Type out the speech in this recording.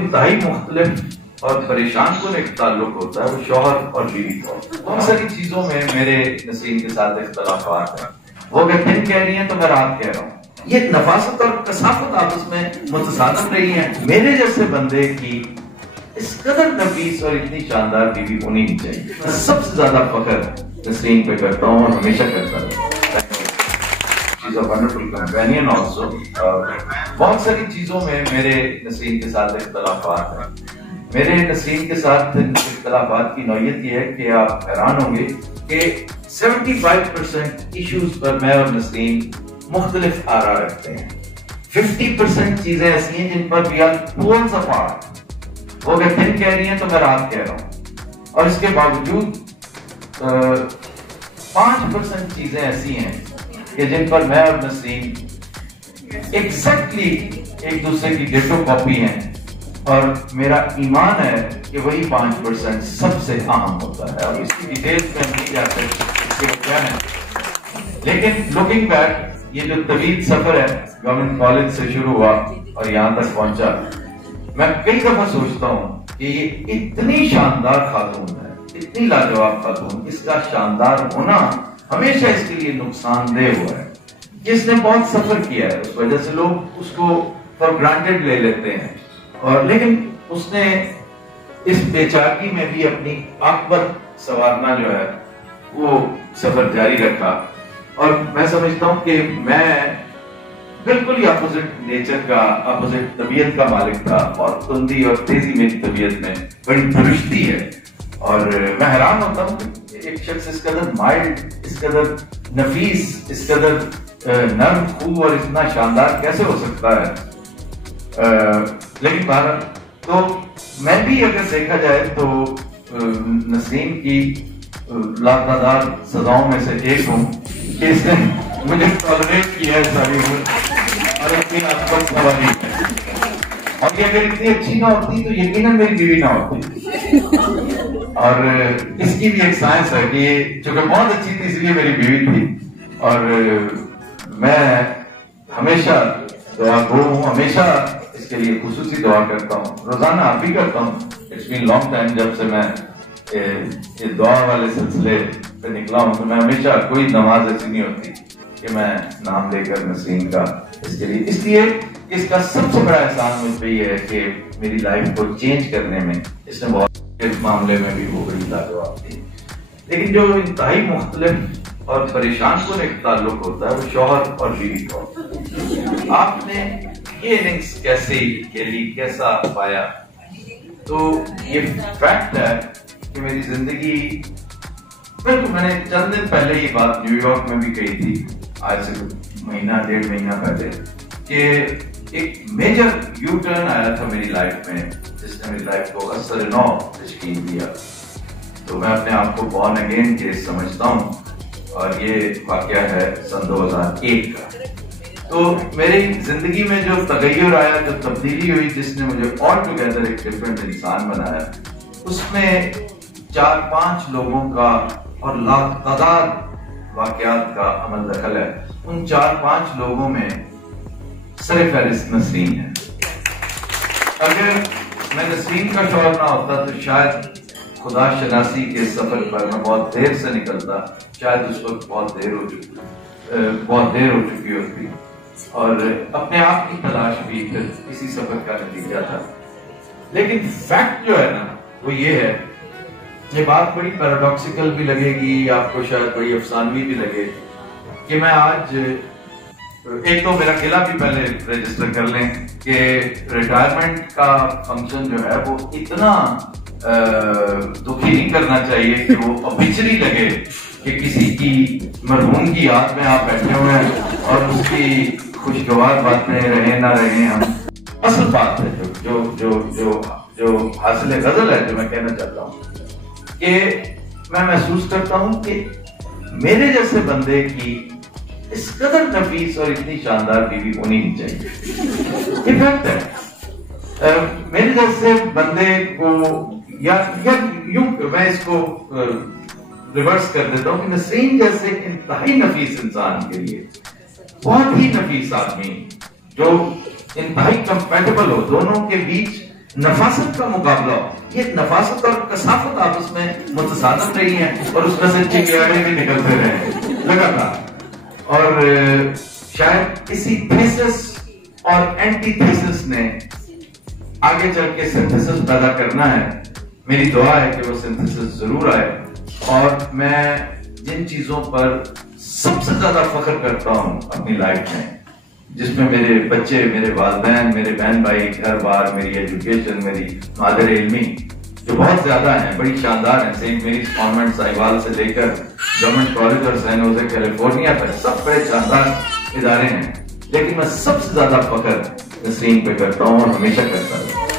इंतहाई मुख्तलिफ और परेशान कुन एक ताल्लुक होता है वो शौहर और बीवी का। बहुत सारी चीजों में मेरे नसीम के साथ इख्तलाफात है। वो अगर दिन कह रही हैं तो मैं रात कह रहा हूँ। ये नफासत और कसाफत आपस में मुतसादम रही है। मेरे जैसे बंदे की इस कदर नफीस और इतनी शानदार बीवी होनी नहीं चाहिए। मैं सबसे ज्यादा फख्र नसीम पे करता हूँ और हमेशा करता हूँ। She's a wonderful companion also. बहुत सारी चीजों में मेरे नसीम के साथ इख्तलाफात हैं। मेरे नसीम के साथ इख्तलाफात की नौयत यह है कि आप हैरान होंगे कि 75% इश्यूज पर मैं और नसीम मुख्तलिफ आरा रखते हैं। 50% चीजें ऐसी हैं जिन पर वी आर पोल्स अपार्ट। वो अगर दिन कह रही हैं तो मैं रात कह रहा हूँ। और इसके बावजूद 5% चीजें ऐसी हैं कि जिन पर मैं और नसीम एग्जैक्टली एक दूसरे की डिटो कॉपी हैं। और मेरा ईमान है कि वही 5% सबसे अहम होता है। अब इसकी डिटेल्स में नहीं जाते इसके क्या है, लेकिन लुकिंग बैक ये जो तवील सफर है गवर्नमेंट कॉलेज से शुरू हुआ और यहाँ तक पहुंचा, मैं कई दफा सोचता हूँ कि ये इतनी शानदार खातून है, इतनी लाजवाब खातून, इसका शानदार होना हमेशा इसके लिए नुकसानदेह हुआ है। जिसने बहुत सफर किया है उस वजह से लोग उसको फॉर ग्रांटेड ले लेते हैं। और लेकिन उसने इस बेचारगी में भी अपनी आकबत संवारना जो है वो सफर जारी रखा। और मैं समझता हूँ कि मैं बिल्कुल ही अपोजिट नेचर का, अपोजिट तबीयत का मालिक था और तुंदी और तेजी मेरी तबीयत में बड़ी दुरुस्ती है। और मैं हैरान होता हूँ कि एक शख्स इस कदर माइल्ड, इस कदर नफीस, इस कदर नर्म खूब और इतना शानदार कैसे हो सकता है। लेकिन बहरहाल तो मैं भी अगर देखा जाए तो नसीम की लातादार सजाओं में से एक हूँ कि इसने मुझे टॉलरेट किया है सारी उम्र और अपनी आसपास सवारी है। और ये अगर इतनी अच्छी ना होती तो यकीनन मेरी बीवी ना होती। और इसकी भी एक साइंस है कि चूंकि बहुत अच्छी थी इसलिए मेरी बीवी थी। और मैं हमेशा दुआ गो हूँ, हमेशा इसके लिए खुसूसी दुआ करता हूँ, रोजाना आप भी करता हूँ। इट्स बीन लॉन्ग टाइम जब से मैं ये दुआ वाले सिलसिले पे निकला हूँ, तो मैं हमेशा कोई नमाज ऐसी नहीं होती कि मैं नाम लेकर नसीम का इसके लिए, इसलिए इसका सबसे बड़ा एहसान मुझ पे ये है कि मेरी लाइफ को चेंज करने में इसने बहुत, इस मामले में भी वो बड़ी लाजवाब थी। लेकिन जो इंतहाई मुख्तलिफ और परेशान कुन एक ताल्लुक होता है वो शौहर और बीवी का। आपने ये इनिंग्स कैसे खेली, कैसा पाया? तो ये फैक्ट है कि मेरी जिंदगी, बिल्कुल मैंने चंद दिन पहले ये बात न्यूयॉर्क में भी कही थी, आज से महीना डेढ़ महीना पहले, कि एक मेजर यू टर्न आया था मेरी लाइफ में जिसने मेरी लाइफ को असर नौ तश्कील दिया। तो मैं अपने आप को बॉर्न अगेन केस समझता हूँ और ये वाकया है सन 2001 का। तो मेरी जिंदगी में जो तगय्युर आया, जो तब्दीली हुई, जिसने मुझे ऑल टुगेदर एक डिफरेंट इंसान बनाया, उसमें 4-5 लोगों का और लातादार वाकयात का अमल दखल है। उन 4-5 लोगों में सरे फहरिस्त नसीम है। अगर मैं नसीम का शौहर ना होता तो शायद खुदा शनासी के सफर पर मैं बहुत देर से निकलता, शायद उस वक्त बहुत देर हो चुकी होती और अपने आप की तलाश भी फिर इसी सफर का नतीजा था। लेकिन फैक्ट जो है ना वो ये है, ये बात बड़ी पैराडॉक्सिकल भी लगेगी आपको, शायद बड़ी अफसानवी भी लगे, कि मैं आज, एक तो मेरा किला भी पहले रजिस्टर कर लें कि रिटायरमेंट का फंक्शन जो है वो इतना दुखी नहीं करना चाहिए कि वो ऑब्वियसली लगे कि किसी की मरहूम की याद में आप बैठे हुए हैं और उसकी खुशगवार बातें रहे ना रहे हम। असल बात है जो जो जो जो हासिल गजल है, जो मैं कहना चाहता हूँ कि मैं महसूस करता हूँ कि मेरे जैसे बंदे की इस कदर नफीस और इतनी शानदार बीवी होनी नहीं चाहिए। ये फैक्ट है। मेरे जैसे बंदे को या यूं मैं इसको रिवर्स कर देता हूं कि नसीम जैसे इंतहाई नफीस इंसान के लिए, बहुत ही नफीस आदमी जो इंतहाई कंपैटिबल हो, दोनों के बीच नफासत का मुकाबला हो। ये नफासत और कसाफत आपस में मुतसादम रही है और उसमें से चिंगारे भी निकलते रहे लगातार। और शायद इसी थीसिस और एंटीथीसिस ने आगे चल के सिंथेसिस पैदा करना है। मेरी दुआ है कि वो सिंथेसिस जरूर आए। और मैं जिन चीजों पर सबसे ज्यादा फख्र करता हूं अपनी लाइफ में, जिसमें मेरे बच्चे, मेरे वालिदैन, मेरे बहन भाई, घर बार, मेरी एजुकेशन, मेरी मादर इल्मी जो बहुत ज्यादा है, बड़ी शानदार है। सेंट मेरीज कॉन्वेंट साहिवाल से लेकर गवर्नमेंट कॉलेज और सैन होजे कैलिफोर्निया तक सब बड़े शानदार इदारे हैं। लेकिन मैं सबसे ज्यादा फख्र नसरीन पे करता हूँ और हमेशा करता हूँ।